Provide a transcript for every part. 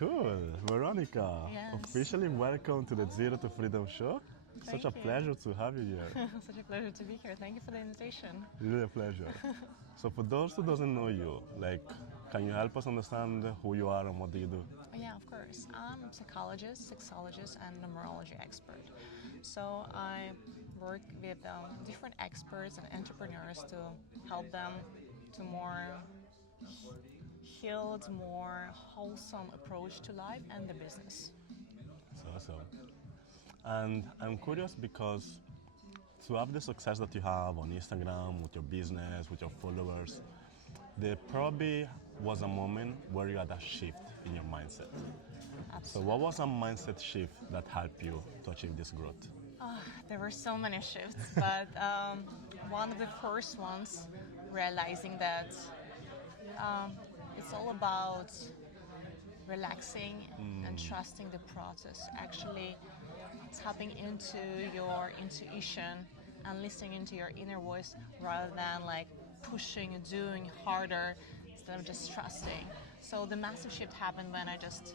Cool. Veronica, Yes. officially welcome to the Zero to Freedom show. Such a Thank you. pleasure to have you here. Such a pleasure to be here. Thank you for the invitation. Really a pleasure. So for those who doesn't know you, can you help us understand who you are and what do you do? Yeah, of course. I'm a psychologist, sexologist, and numerology expert. So I work with different experts and entrepreneurs to help them to more healed, more wholesome approach to life and the business. That's awesome. And I'm curious because to have the success that you have on Instagram, with your business, with your followers, there probably was a moment where you had a shift in your mindset. So Absolutely. what was a mindset shift that helped you to achieve this growth? There were so many shifts, but one of the first ones, realizing that it's all about relaxing and trusting the process. Actually, tapping into your intuition and listening into your inner voice rather than pushing and doing harder instead of just trusting. So the massive shift happened when I just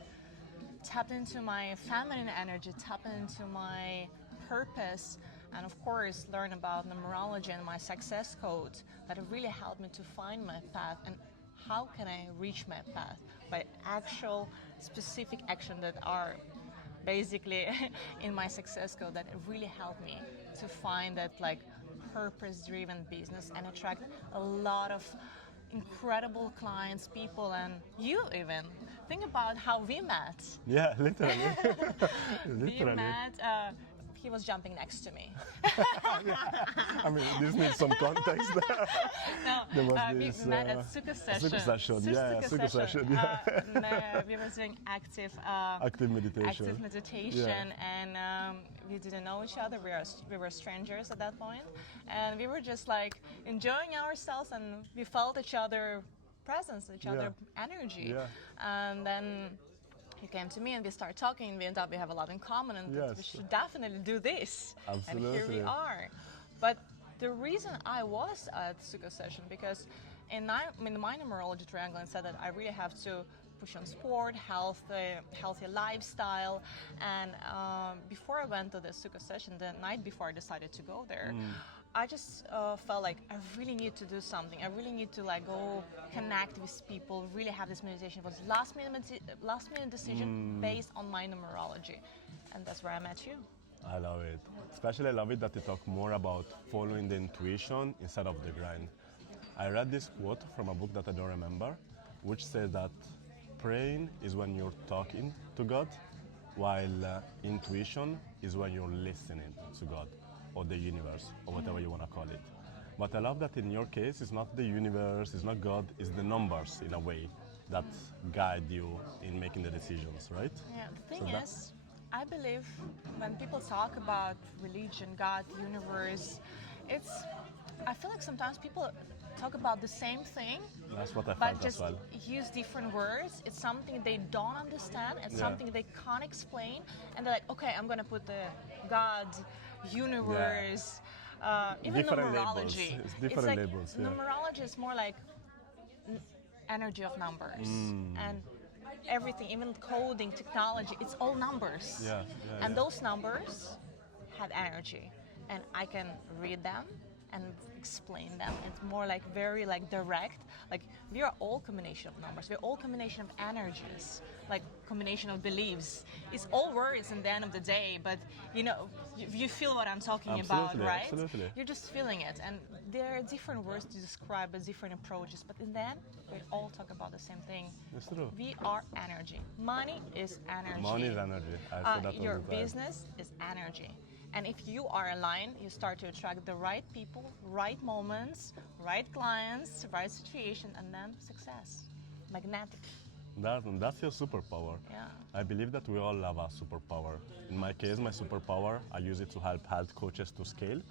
tapped into my feminine energy, tapped into my purpose, and of course learn about numerology and my success code that really helped me to find my path and how can I reach my path by actual specific action that are basically in my success code that really helped me to find that purpose-driven business and attract a lot of incredible clients, people, and you even. Think about how we met. Yeah, literally. We met, he was jumping next to me. I mean, this needs some context. No, There was we this, met at Suka session. Suka session, yeah, Suka session, yeah. We were doing active Active meditation. and we didn't know each other. We were strangers at that point, and we were just enjoying ourselves, and we felt each other presence, each other energy, Yeah. and then. He came to me and we started talking and we ended up we have a lot in common and that we Yes. should definitely do this. Absolutely. And here we are. But the reason I was at Suka session because in my numerology triangle it said that I really have to push on sport, healthy lifestyle, and before I went to the Suka session, the night before I decided to go there, I just felt like I really need to do something. I really need to go connect with people, really have this meditation. It was last minute decision based on my numerology, and that's where I met you. I love it. Especially I love it that you talk more about following the intuition instead of the grind. I read this quote from a book that I don't remember, which says that praying is when you're talking to God, while intuition is when you're listening to God or the universe or whatever you want to call it. But I love that in your case, it's not the universe, it's not God, it's the numbers in a way that guide you in making the decisions, right? Yeah, the thing is, I believe when people talk about religion, God, universe, I feel like sometimes people talk about the same thing, That's what I but felt as just well. use different words. It's something they don't understand. It's Yeah. something they can't explain. And they're like, okay, I'm going to put the God, universe, even Different numerology. labels. It's different like labels, yeah. numerology is more like energy of numbers. And everything, even coding, technology, it's all numbers. Yeah, And yeah. those numbers have energy. And I can read them and explain them. It's more very direct. We are all combination of numbers. We're all combination of energies, combination of beliefs. It's all words in the end of the day, but you feel what I'm talking about, Absolutely, right? absolutely. You're just feeling it. And there are different words to describe the different approaches, but in the end, we all talk about the same thing. It's true. We are energy. Money is energy. Money is energy. I say that all Your the time. business is energy. And if you are aligned, you start to attract the right people, right moments, right clients, right situation, and then success. Magnetic. That's your superpower. Yeah. I believe that we all have a superpower. In my case, my superpower, I use it to help health coaches to scale.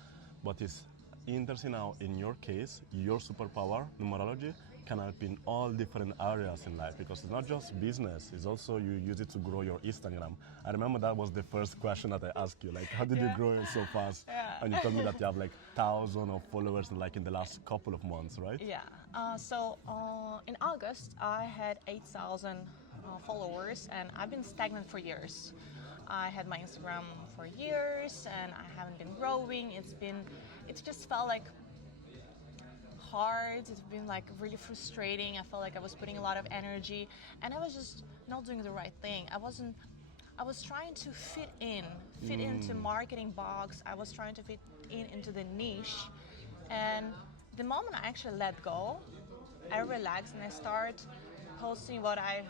But it's interesting now, in your case, your superpower, numerology, can help in all different areas in life because it's not just business, it's also you use it to grow your Instagram. I remember that was the first question that I asked you, how did you grow it so fast? Yeah. And you told me that you have thousands of followers in the last couple of months, right? Yeah. So in August, I had 8,000 followers, and I've been stagnant for years. I had my Instagram for years, and I haven't been growing. It just felt like hard. It's been like really frustrating. I felt like I was putting a lot of energy, and I was just not doing the right thing. I was trying to fit into marketing box. I was trying to fit into the niche, and the moment I actually let go, I relaxed and I start posting what I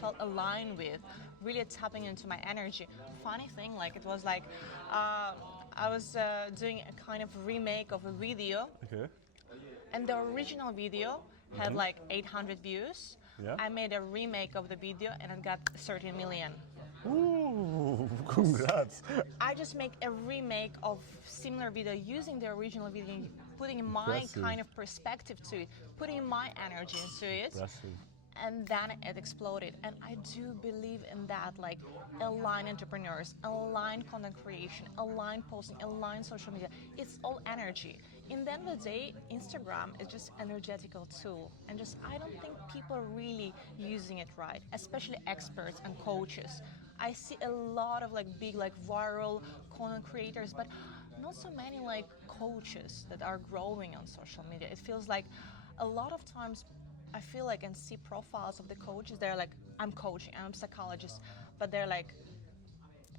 felt aligned with, really tapping into my energy. Funny thing, like it was like I was doing a kind of remake of a video, Okay. and the original video had like 800 views. Yeah. I made a remake of the video and it got 30 million. Ooh, congrats. I just make a remake of similar video using the original video, putting my Impressive. kind of perspective to it, putting my energy into it. Impressive. And then it exploded. And I do believe in that, like aligned entrepreneurs, aligned content creation, aligned posting, aligned social media. It's all energy. In the end of the day, Instagram is just energetical tool. And just I don't think people are really using it right, especially experts and coaches. I see a lot of like big like viral content creators, but not so many like coaches that are growing on social media. It feels like a lot of times I feel like and see profiles of the coaches, they're like, I'm coaching, I'm a psychologist, but they're like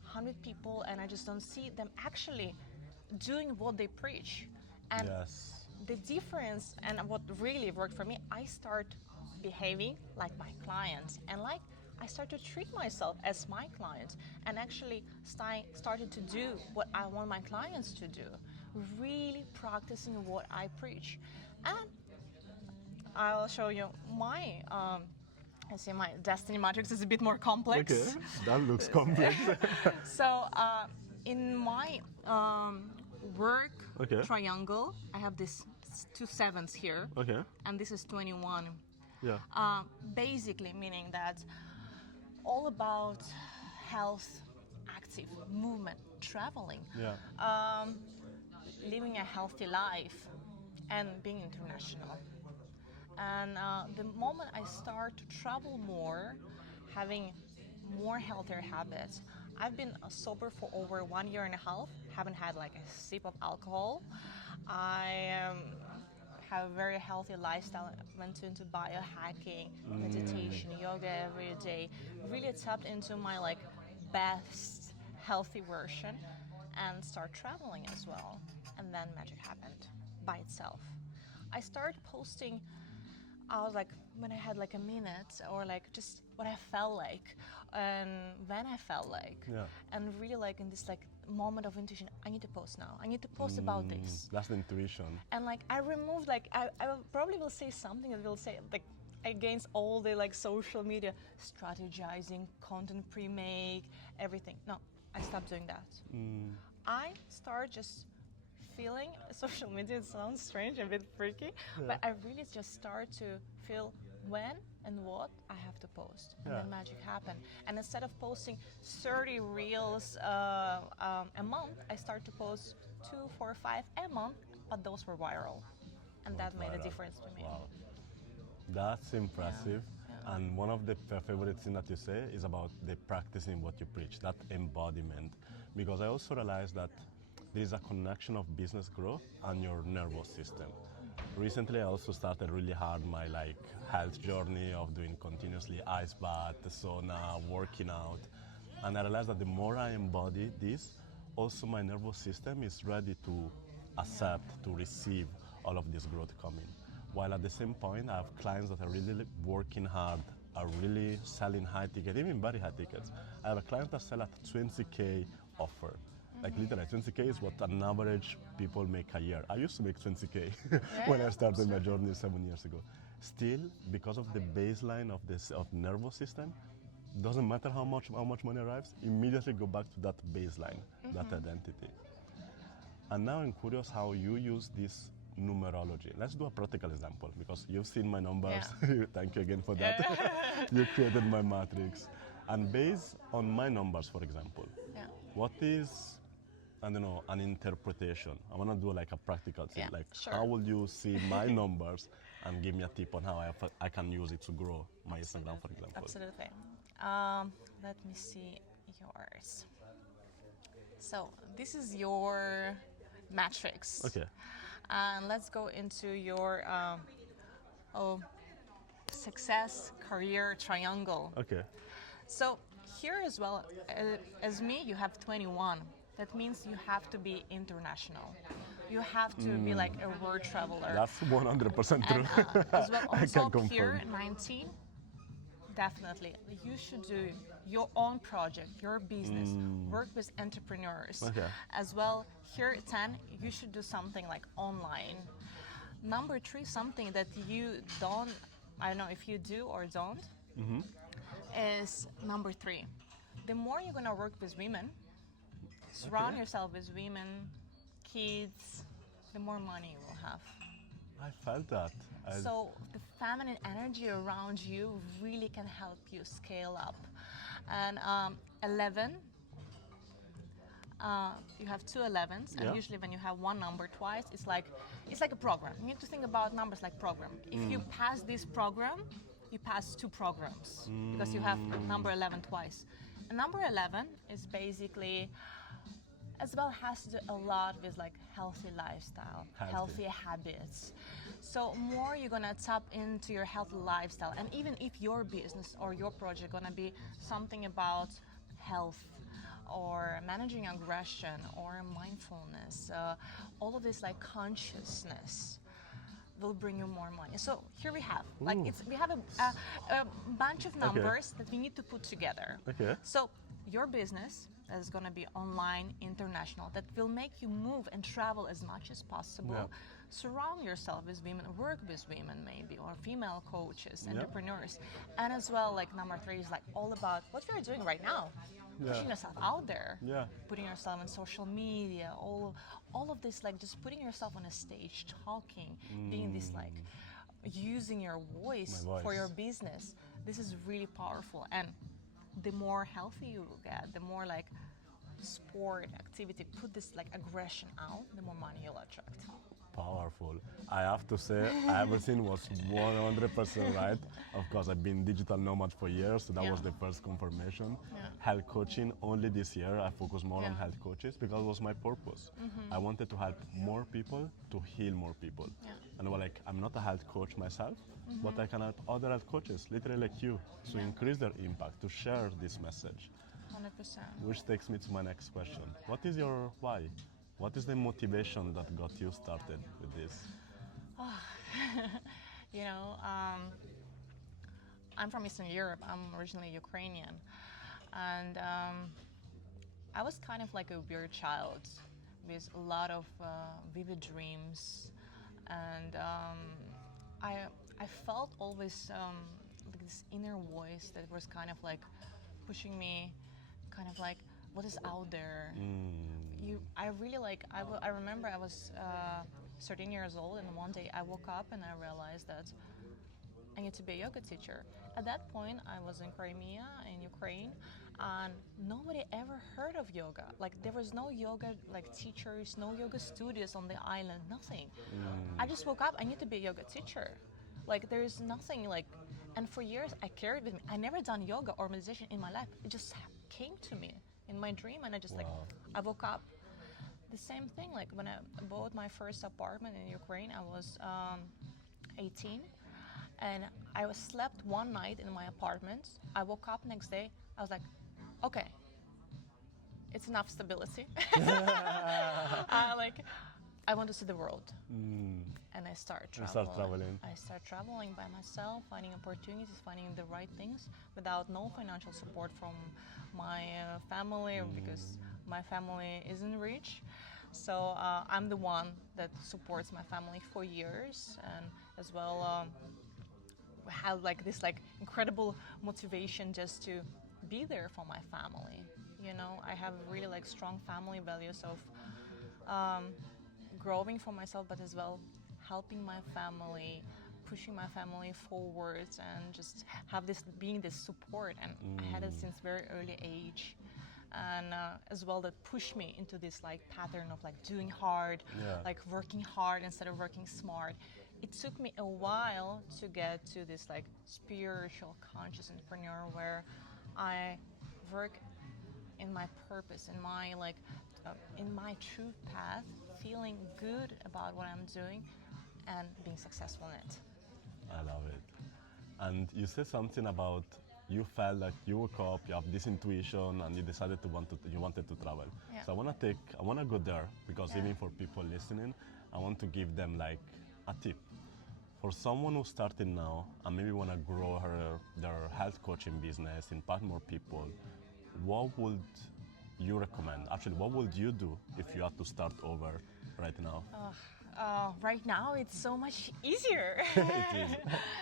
100 people and I just don't see them actually doing what they preach. And Yes. the difference and what really worked for me, I start behaving like my clients and like I started to treat myself as my client and actually started to do what I want my clients to do, really practicing what I preach. And I'll show you my, I see my destiny matrix is a bit more complex. Okay, that looks complex. So in my work Okay. triangle, I have this 2 sevens here, Okay. and this is 21. Yeah. Basically meaning that all about health, active movement, traveling, Yeah. living a healthy life, and being international. And the moment I start to travel more, having more healthier habits, I've been sober for over 1 year and a half, haven't had like a sip of alcohol. I have a very healthy lifestyle, went into biohacking, meditation, yoga every day, really tapped into my like best healthy version and start traveling as well. And then magic happened by itself. I started posting, I was like, when I had like a minute or like just what I felt like and when I felt like. Yeah. And really like in this like moment of intuition, I need to post now. I need to post about this. That's the intuition. And like I removed like I probably will say something that will say like against all the like social media strategizing, content pre-make, everything. No, I stopped doing that. I start just feeling social media. It sounds strange, a bit freaky, but I really just start to feel when and what I have to post, and then magic happened. And instead of posting 30 reels a month, I start to post 2, 4, 5 a month, but those were viral, and that made a Viral. difference to me. Wow. That's impressive. Yeah. And one of the favorite things that you say is about the practicing what you preach, that embodiment. Because I also realized that there is a connection of business growth and your nervous system. Recently, I also started really hard my like health journey of doing continuously ice bath, sauna, working out. And I realized that the more I embody this, also my nervous system is ready to accept, to receive all of this growth coming. While at the same point, I have clients that are really working hard, are really selling high tickets, even very high tickets. I have a client that sell at 20K offer. Like literally, 20K is what an average people make a year. I used to make 20K when I started my journey 7 years ago. Still, because of the baseline of this of nervous system, doesn't matter how much money arrives, immediately go back to that baseline, that identity. And now I'm curious how you use this numerology. Let's do a practical example because you've seen my numbers. Yeah. Thank you again for that. You created my matrix. And based on my numbers, for example, what is, I don't know, an interpretation? I want to do like a practical thing. Yeah, Like, sure. how would you see my numbers and give me a tip on how I can use it to grow my Instagram, for example? Absolutely. Let me see yours. So this is your matrix. Okay. And let's go into your oh, success career triangle. Okay. So here as well as me, you have 21. That means you have to be international. You have to be like a world traveler. That's 100% true. And as well I on can top here, confirm. 19. Definitely, you should do your own project, your business, work with entrepreneurs. Okay. As well, here 10, you should do something like online. Number 3, something that you don't, I don't know if you do or don't, is number 3. The more you're gonna work with women, surround yourself with women, kids, the more money you will have. I felt that. So the feminine energy around you really can help you scale up. And 11, you have 2 11s, and Yeah. usually when you have one number twice, it's like a program. You need to think about numbers like program. If you pass this program, you pass 2 programs because you have number 11 twice. And number 11 is basically as well has to do a lot with like healthy lifestyle, healthy habits. So more you're gonna tap into your healthy lifestyle, and even if your business or your project gonna be something about health or managing aggression or mindfulness, all of this like consciousness will bring you more money. So here we have like we have a bunch of numbers that we need to put together. Okay. So your business is going to be online, international, that will make you move and travel as much as possible. Yeah. Surround yourself with women, work with women maybe, or female coaches, entrepreneurs. And as well, like number 3 is like all about what you're doing right now. Pushing yourself out there, putting yourself on social media, all of this, like just putting yourself on a stage, talking, being this like using your voice for your business. This is really powerful. And the more healthy you will get, the more like sport activity, put this like aggression out, the more money you'll attract. Powerful. I have to say, everything was 100% right. Of course, I've been digital nomad for years, so that was the first confirmation. Health coaching, only this year I focus more on health coaches because it was my purpose. I wanted to help more people to heal more people. And well, like, I'm not a health coach myself, but I can help other health coaches, literally like you, to increase their impact, to share this message. 100%. Which takes me to my next question. What is your why? What is the motivation that got you started with this? You know, I'm from Eastern Europe. I'm originally Ukrainian. And I was kind of like a weird child with a lot of vivid dreams. And I felt always like this inner voice that was kind of like pushing me, kind of like, what is out there? I really like, I remember I was 13 years old, and one day I woke up and I realized that I need to be a yoga teacher. At that point, I was in Crimea, in Ukraine, and nobody ever heard of yoga. Like, there was no yoga like teachers, no yoga studios on the island, nothing. I just woke up, I need to be a yoga teacher. Like, there's nothing like, and for years I carried with me. I never done yoga or meditation in my life. It just came to me in my dream, and I just like, I woke up. The same thing, like when I bought my first apartment in Ukraine, I was 18, and I was slept one night in my apartment. I woke up next day, I was like, okay, it's enough stability. Like, I want to see the world. And I start traveling. I start traveling by myself, finding opportunities, finding the right things without no financial support from my family, because my family isn't rich. So I'm the one that supports my family for years, and as well have like this like incredible motivation just to be there for my family. You know, I have really like strong family values of growing for myself, but as well helping my family, pushing my family forwards, and just have this being this support. And I had it since very early age, and as well that pushed me into this like pattern of like doing hard, like working hard instead of working smart. It took me a while to get to this like spiritual conscious entrepreneur where I work in my purpose, in my true path, feeling good about what I'm doing and being successful in it. I love it. And you said something about you felt like you woke up, you have this intuition, and you decided you wanted to travel. Yeah. So I wanna go there because Yeah. even for people listening, I want to give them like a tip for someone who's starting now and maybe wanna grow their health coaching business, impact more people. What would you recommend? Actually, what would you do if you had to start over right now? Right now, it's so much easier. It is.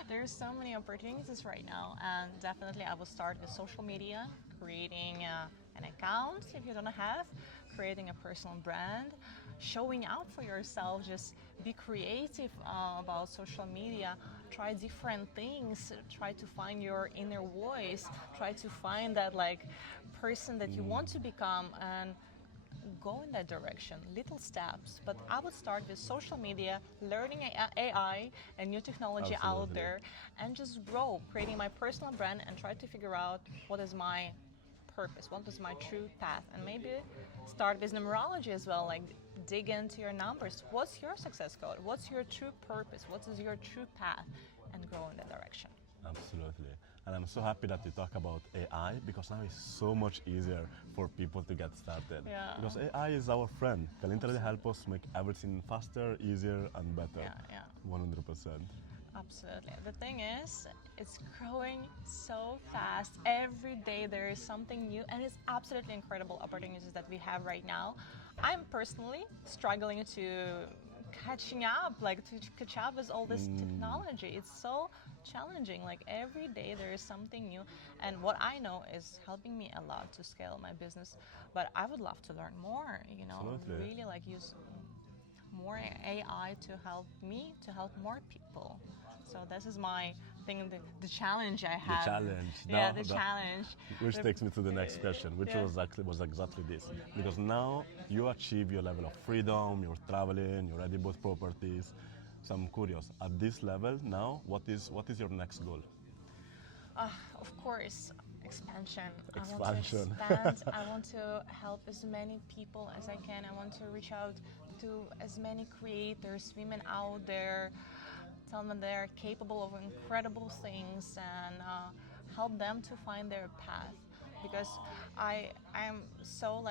There's so many opportunities right now, and definitely I will start with social media, creating an account if you don't have, creating a personal brand, showing out for yourself. Just be creative about social media. Try different things. Try to find your inner voice. Try to find that person that you want to become and go in that direction, little steps. But I would start with social media, learning AI and new technology out Absolutely. there, and just grow, creating my personal brand and try to figure out what is my purpose, what is my true path, and maybe start with numerology as well, like dig into your numbers. What's your success code? What's your true purpose? What is your true path? And grow in that direction. Absolutely. And I'm so happy that you talk about AI because now it's so much easier for people to get started. Yeah. Because AI is our friend, can literally help us make everything faster, easier, and better. Yeah. 100%. Absolutely. The thing is, it's growing so fast. Every day there is something new, and it's absolutely incredible opportunities that we have right now. I'm personally struggling to catching up, to catch up with all this technology. It's so challenging. Like every day there is something new, and what I know is helping me a lot to scale my business. But I would love to learn more. Absolutely. Really use more AI to help me to help more people. So this is my thing, the challenge I The have. challenge. Yeah, Now, the challenge. Which The- takes me to the next question, which Yeah. was exactly this. Because now you achieve your level of freedom, you're traveling, you already bought properties. So I'm curious, at this level now, what is your next goal? Of course, expansion. I want Expansion. to expand. I want to help as many people as I can. I want to reach out to as many creators, women out there, tell them they're capable of incredible things and help them to find their path. Because I'm so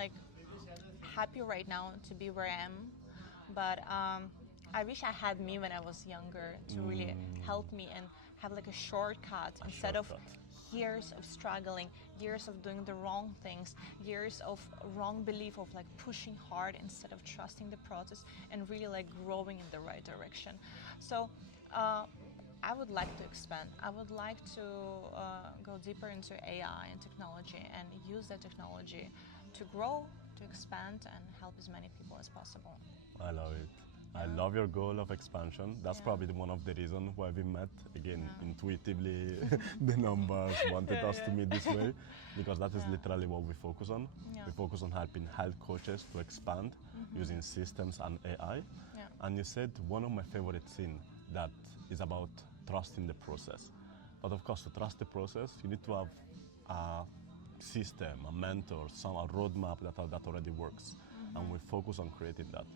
happy right now to be where I am, but I wish I had me when I was younger to really help me and have a shortcut instead of shortcut. years of struggling, years of doing the wrong things, years of wrong belief of pushing hard instead of trusting the process and really growing in the right direction. So I would like to expand. I would like to go deeper into AI and technology and use that technology to grow, to expand, and help as many people as possible. I love it. I love your goal of expansion. That's Yeah. probably one of the reasons why we met. Again, Yeah. intuitively, the numbers wanted us to meet this way because that is Yeah. literally what we focus on. Yeah. We focus on helping health coaches to expand using systems and AI. Yeah. And you said one of my favorite things that is about trusting the process. But of course, to trust the process, you need to have a system, a mentor, a roadmap that already works. And we focus on creating that.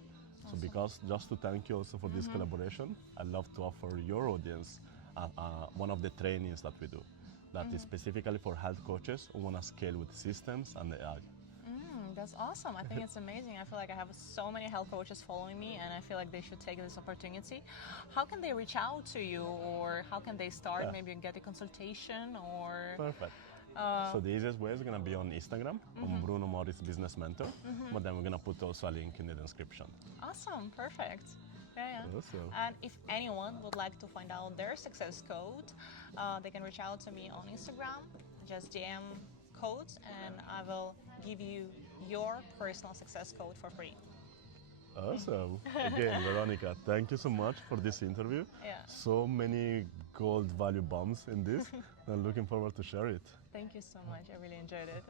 So because just to thank you also for this collaboration, I'd love to offer your audience one of the trainings that we do that is specifically for health coaches who want to scale with systems and AI. That's awesome. I think it's amazing. I feel like I have so many health coaches following me, and I feel like they should take this opportunity. How can they reach out to you, or how can they start? Yeah. Maybe get a consultation, or Perfect. So the easiest way is going to be on Instagram, on Bruno Morris Business Mentor, but then we're going to put also a link in the description. awesome, perfect. Yeah. Awesome. And if anyone would like to find out their success code, they can reach out to me on Instagram. Just DM codes, and I will give you your personal success code for free. Awesome. Again, Veronica, thank you so much for this interview. Yeah. So many gold value bombs in this. I'm looking forward to share it. Thank you so much. I really enjoyed it.